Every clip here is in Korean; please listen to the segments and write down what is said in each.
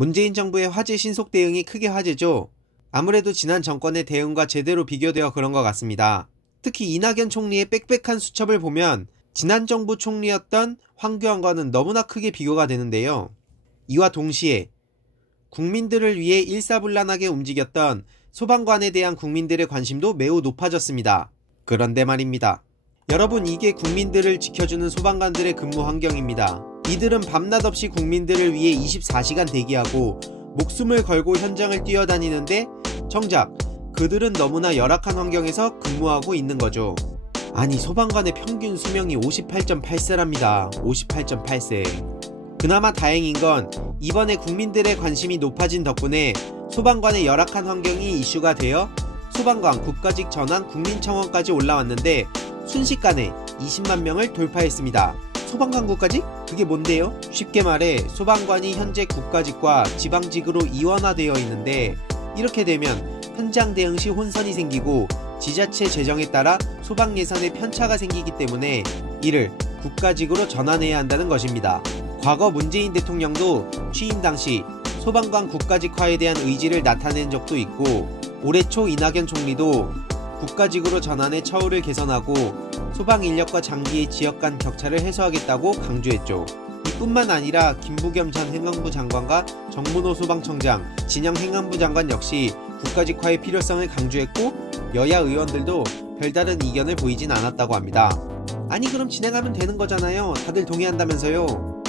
문재인 정부의 화재 신속 대응이 크게 화제죠. 아무래도 지난 정권의 대응과 제대로 비교되어 그런 것 같습니다. 특히 이낙연 총리의 빽빽한 수첩을 보면 지난 정부 총리였던 황교안과는 너무나 크게 비교가 되는데요. 이와 동시에 국민들을 위해 일사불란하게 움직였던 소방관에 대한 국민들의 관심도 매우 높아졌습니다. 그런데 말입니다. 여러분, 이게 국민들을 지켜주는 소방관들의 근무 환경입니다. 이들은 밤낮 없이 국민들을 위해 24시간 대기하고 목숨을 걸고 현장을 뛰어다니는데 정작 그들은 너무나 열악한 환경에서 근무하고 있는 거죠. 아니, 소방관의 평균 수명이 58.8세랍니다. 58.8세. 그나마 다행인 건 이번에 국민들의 관심이 높아진 덕분에 소방관의 열악한 환경이 이슈가 되어 소방관 국가직 전환 국민청원까지 올라왔는데 순식간에 20만 명을 돌파했습니다. 소방관 국가직? 그게 뭔데요? 쉽게 말해 소방관이 현재 국가직과 지방직으로 이원화되어 있는데, 이렇게 되면 현장 대응 시 혼선이 생기고 지자체 재정에 따라 소방 예산에 편차가 생기기 때문에 이를 국가직으로 전환해야 한다는 것입니다. 과거 문재인 대통령도 취임 당시 소방관 국가직화에 대한 의지를 나타낸 적도 있고, 올해 초 이낙연 총리도 국가직으로 전환해 처우를 개선하고 소방 인력과 장비의 지역 간 격차를 해소하겠다고 강조했죠. 이뿐만 아니라 김부겸 전 행안부 장관과 정문호 소방청장, 진영 행안부 장관 역시 국가직화의 필요성을 강조했고, 여야 의원들도 별다른 이견을 보이진 않았다고 합니다. 아니, 그럼 진행하면 되는 거잖아요. 다들 동의한다면서요.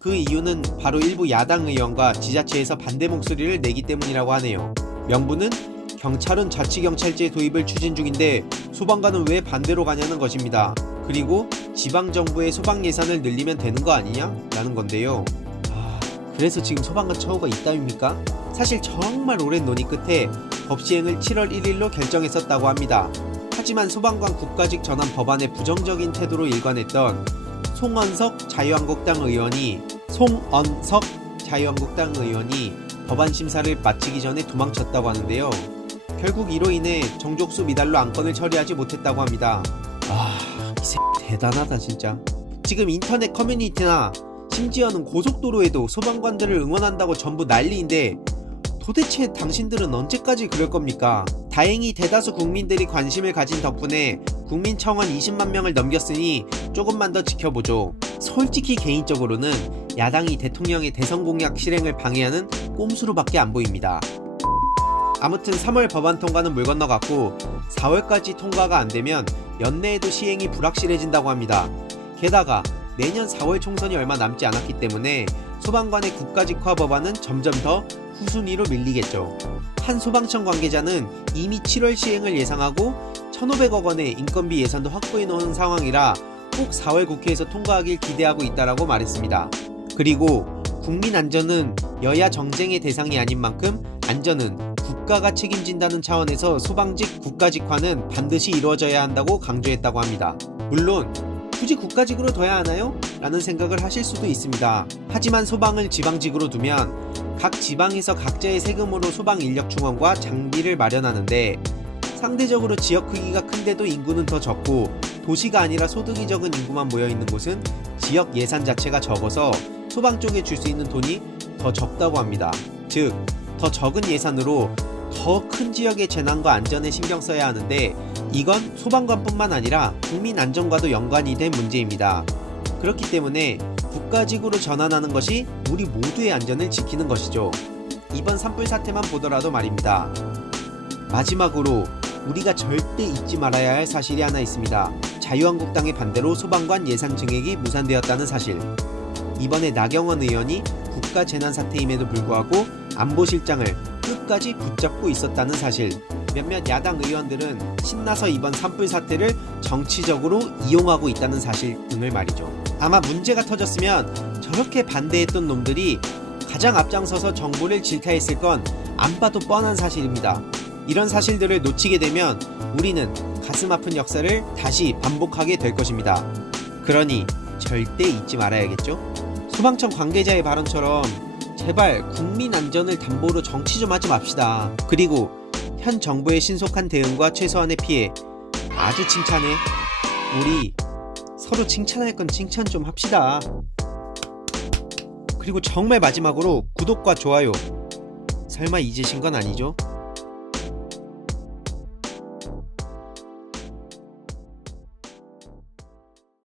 그 이유는 바로 일부 야당 의원과 지자체에서 반대 목소리를 내기 때문이라고 하네요. 명분은 경찰은 자치경찰제 도입을 추진 중인데 소방관은 왜 반대로 가냐는 것입니다. 그리고 지방정부의 소방 예산을 늘리면 되는 거 아니냐? 라는 건데요. 그래서 지금 소방관 처우가 이따위입니까? 사실 정말 오랜 논의 끝에 법 시행을 7월 1일로 결정했었다고 합니다. 하지만 소방관 국가직 전환 법안에 부정적인 태도로 일관했던 송원석 자유한국당 의원이 법안 심사를 마치기 전에 도망쳤다고 하는데요. 결국 이로 인해 정족수 미달로 안건을 처리하지 못했다고 합니다. 이 새끼 대단하다 진짜. 지금 인터넷 커뮤니티나 심지어는 고속도로에도 소방관들을 응원한다고 전부 난리인데 도대체 당신들은 언제까지 그럴 겁니까? 다행히 대다수 국민들이 관심을 가진 덕분에 국민청원 20만 명을 넘겼으니 조금만 더 지켜보죠. 솔직히 개인적으로는 야당이 대통령의 대선 공약 실행을 방해하는 꼼수로밖에 안 보입니다. 아무튼 3월 법안 통과는 물 건너갔고 4월까지 통과가 안되면 연내에도 시행이 불확실해진다고 합니다. 게다가 내년 4월 총선이 얼마 남지 않았기 때문에 소방관의 국가직화 법안은 점점 더 후순위로 밀리겠죠. 한 소방청 관계자는 이미 7월 시행을 예상하고 1,500억 원의 인건비 예산도 확보해 놓은 상황이라 꼭 4월 국회에서 통과하길 기대하고 있다라고 말했습니다. 그리고 국민 안전은 여야 정쟁의 대상이 아닌 만큼 안전은 국가가 책임진다는 차원에서 소방직 국가직화는 반드시 이루어져야 한다고 강조했다고 합니다. 물론 굳이 국가직으로 둬야 하나요? 라는 생각을 하실 수도 있습니다. 하지만 소방을 지방직으로 두면 각 지방에서 각자의 세금으로 소방 인력 충원과 장비를 마련하는데 상대적으로 지역 크기가 큰데도 인구는 더 적고 도시가 아니라 소득이 적은 인구만 모여있는 곳은 지역 예산 자체가 적어서 소방 쪽에 줄 수 있는 돈이 더 적다고 합니다. 즉, 더 적은 예산으로 더 큰 지역의 재난과 안전에 신경 써야 하는데 이건 소방관뿐만 아니라 국민 안전과도 연관이 된 문제입니다. 그렇기 때문에 국가직으로 전환하는 것이 우리 모두의 안전을 지키는 것이죠. 이번 산불 사태만 보더라도 말입니다. 마지막으로 우리가 절대 잊지 말아야 할 사실이 하나 있습니다. 자유한국당의 반대로 소방관 예산 증액이 무산되었다는 사실. 이번에 나경원 의원이 국가재난사태임에도 불구하고 안보실장을 끝까지 붙잡고 있었다는 사실. 몇몇 야당 의원들은 신나서 이번 산불 사태를 정치적으로 이용하고 있다는 사실 등을 말이죠. 아마 문제가 터졌으면 저렇게 반대했던 놈들이 가장 앞장서서 정부를 질타했을 건 안 봐도 뻔한 사실입니다. 이런 사실들을 놓치게 되면 우리는 가슴 아픈 역사를 다시 반복하게 될 것입니다. 그러니 절대 잊지 말아야겠죠? 소방청 관계자의 발언처럼 제발 국민 안전을 담보로 정치 좀 하지 맙시다. 그리고 현 정부의 신속한 대응과 최소한의 피해 아주 칭찬해. 우리 서로 칭찬할 건 칭찬 좀 합시다. 그리고 정말 마지막으로 구독과 좋아요. 설마 잊으신 건 아니죠?